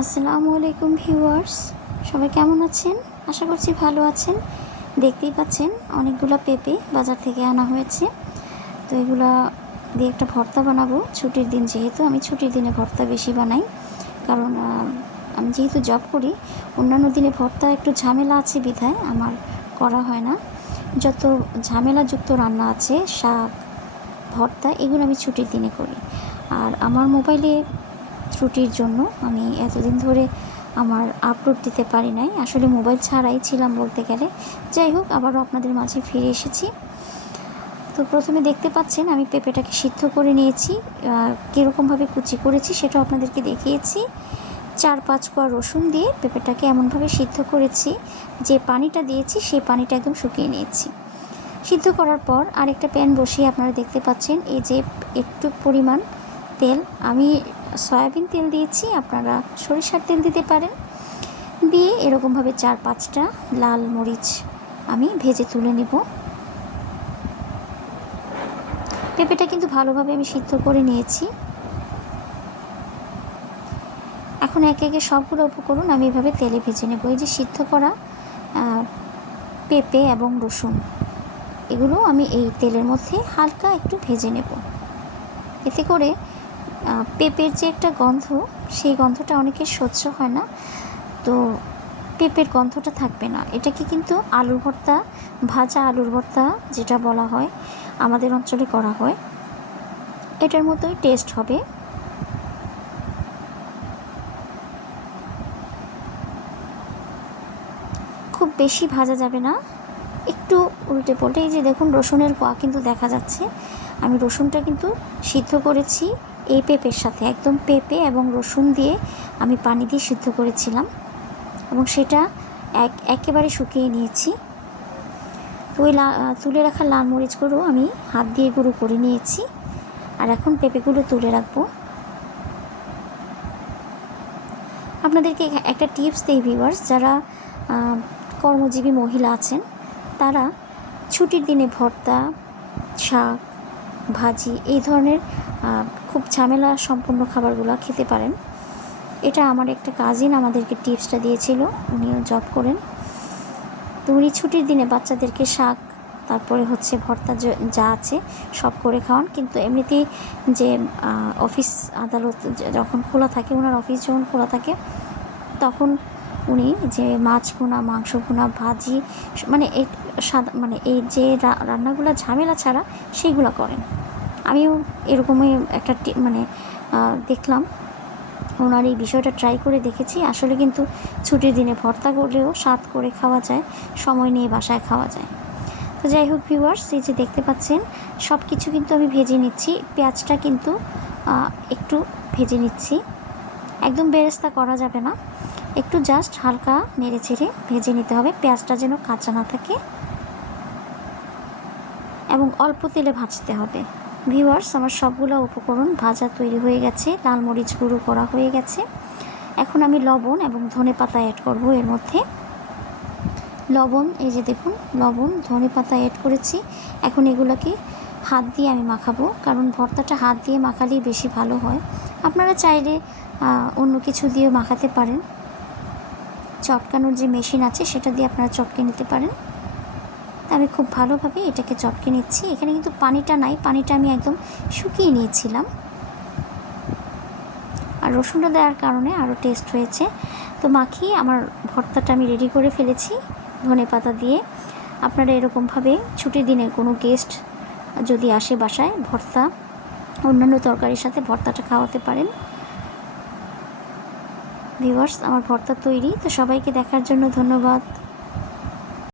আসসালামু আলাইকুম ভিউয়ার্স, সবাই কেমন আছেন? আশা করছি ভালো আছেন। দেখতেই পাচ্ছেন অনেকগুলো পেঁপে বাজার থেকে আনা হয়েছে। তো এগুলা দিয়ে একটা ভর্তা বানাবো ছুটির দিন, যেহেতু আমি ছুটির দিনে ভর্তা বেশি বানাই। কারণ আমি যেহেতু জব করি, অন্যান্য দিনে ভর্তা একটু ঝামেলা আছে বিধায় আমার করা হয় না। যত ঝামেলাযুক্ত রান্না আছে, শাক, ভর্তা, এগুলো আমি ছুটির দিনে করি। আর আমার মোবাইলে ত্রুটির জন্য আমি এতদিন ধরে আমার আপলোড দিতে পারি নাই। আসলে মোবাইল ছাড়াই ছিলাম বলতে গেলে। যাই হোক, আবারও আপনাদের মাঝে ফিরে এসেছি। তো প্রথমে দেখতে পাচ্ছেন আমি পেঁপেটাকে সিদ্ধ করে নিয়েছি। কীরকমভাবে কুচি করেছি সেটাও আপনাদেরকে দেখিয়েছি। 4-5 কোয়া রসুন দিয়ে পেঁপেটাকে এমনভাবে সিদ্ধ করেছি যে পানিটা দিয়েছি সেই পানিটা একদম শুকিয়ে নিয়েছি। সিদ্ধ করার পর আরেকটা প্যান বসিয়ে আপনারা দেখতে পাচ্ছেন এই যে একটু পরিমাণ তেল, আমি সয়াবিন তেল দিয়েছি, আপনারা সরিষার তেল দিতে পারেন। দিয়ে এরকমভাবে 4-5টা লাল মরিচ আমি ভেজে তুলে নেব। পেঁপেটা কিন্তু ভালোভাবে আমি সিদ্ধ করে নিয়েছি। এখন একে একে সবগুলো উপকরণ আমি এভাবে তেলে ভেজে নেব। এই যে সিদ্ধ করা পেঁপে এবং রসুন, এগুলো আমি এই তেলের মধ্যে হালকা একটু ভেজে নেব। এতে করে পেঁপের যে একটা গন্ধ, সেই গন্ধটা অনেকের সহ্য হয় না, তো পেঁপের গন্ধটা থাকবে না। এটাকে কিন্তু আলুর ভর্তা, ভাজা আলুর ভর্তা যেটা বলা হয়, আমাদের অঞ্চলে করা হয়, এটার মতোই টেস্ট হবে। খুব বেশি ভাজা যাবে না, একটু উল্টে পাল্টে। এই যে দেখুন রসুনের কোয়া কিন্তু দেখা যাচ্ছে। আমি রসুনটা কিন্তু সিদ্ধ করেছি এই পেঁপের সাথে, একদম পেঁপে এবং রসুন দিয়ে আমি পানি দিয়ে সিদ্ধ করেছিলাম এবং সেটা একেবারে শুকিয়ে নিয়েছি। তো ওই তুলে রাখা লাল মরিচগুলো আমি হাত দিয়ে গুঁড়ো করে নিয়েছি। আর এখন পেঁপেগুলো তুলে রাখবো। আপনাদেরকে একটা টিপস দেই ভিউয়ার্স, যারা কর্মজীবী মহিলা আছেন তারা ছুটির দিনে ভর্তা, শাক, ভাজি, এই ধরনের খুব ঝামেলা সম্পন্ন খাবারগুলো খেতে পারেন। এটা আমার একটা কাজিন আমাদেরকে টিপসটা দিয়েছিল, উনিও জব করেন। তো উনি ছুটির দিনে বাচ্চাদেরকে শাক, তারপরে হচ্ছে ভর্তা যা আছে সব করে খাওয়ান। কিন্তু এমনিতেই যে অফিস আদালত যখন খোলা থাকে, ওনার অফিস যখন খোলা থাকে, তখন উনি যে মাছ ভুনা, মাংস ভুনা, ভাজি, মানে এই এই যে রান্নাগুলো ঝামেলা ছাড়া সেইগুলো করেন। আমিও এরকমই একটা দেখলাম, ওনার এই বিষয়টা ট্রাই করে দেখেছি। আসলে কিন্তু ছুটির দিনে ভর্তা করলেও স্বাদ করে খাওয়া যায়, সময় নিয়ে বাসায় খাওয়া যায়। তো যাই হোক ভিউয়ার্স, এই যে দেখতে পাচ্ছেন সব কিছু কিন্তু আমি ভেজে নিচ্ছি। পেঁয়াজটা কিন্তু একটু ভেজে নিচ্ছি, একদম বেরেস্তা করা যাবে না, একটু জাস্ট হালকা নেড়ে চেড়ে ভেজে নিতে হবে, পেঁয়াজটা যেন কাঁচা না থাকে এবং অল্প তেলে ভাজতে হবে। ভিউয়ার্স, আমার সবগুলো উপকরণ ভাজা তৈরি হয়ে গেছে, লাল মরিচ গুঁড়ো করা হয়ে গেছে। এখন আমি লবণ এবং ধনেপাতা অ্যাড করব এর মধ্যে। লবণ, এই যে দেখুন লবণ, ধনেপাতা অ্যাড করেছি। এখন এগুলোকে হাত দিয়ে আমি মাখাবো, কারণ ভর্তাটা হাত দিয়ে মাখালেই বেশি ভালো হয়। আপনারা চাইলে অন্য কিছু দিয়ে মাখাতে পারেন, চটকানোর যে মেশিন আছে সেটা দিয়ে আপনারা চটকে নিতে পারেন। আমি খুব ভালোভাবে এটাকে চটকে নিচ্ছি। এখানে কিন্তু পানিটা নাই, পানিটা আমি একদম শুকিয়ে নিয়েছিলাম। আর রসুনটা দেওয়ার কারণে আরও টেস্ট হয়েছে। তো মাখিয়ে আমার ভর্তাটা আমি রেডি করে ফেলেছি ধনেপাতা দিয়ে। আপনারা এরকমভাবে ছুটির দিনে কোনো গেস্ট যদি আসে বাসায়, ভর্তা, অন্যান্য তরকারির সাথে ভর্তাটা খাওয়াতে পারেন। ভিউয়ার্স, আমার ভর্তা তৈরি। তো সবাইকে দেখার জন্য ধন্যবাদ।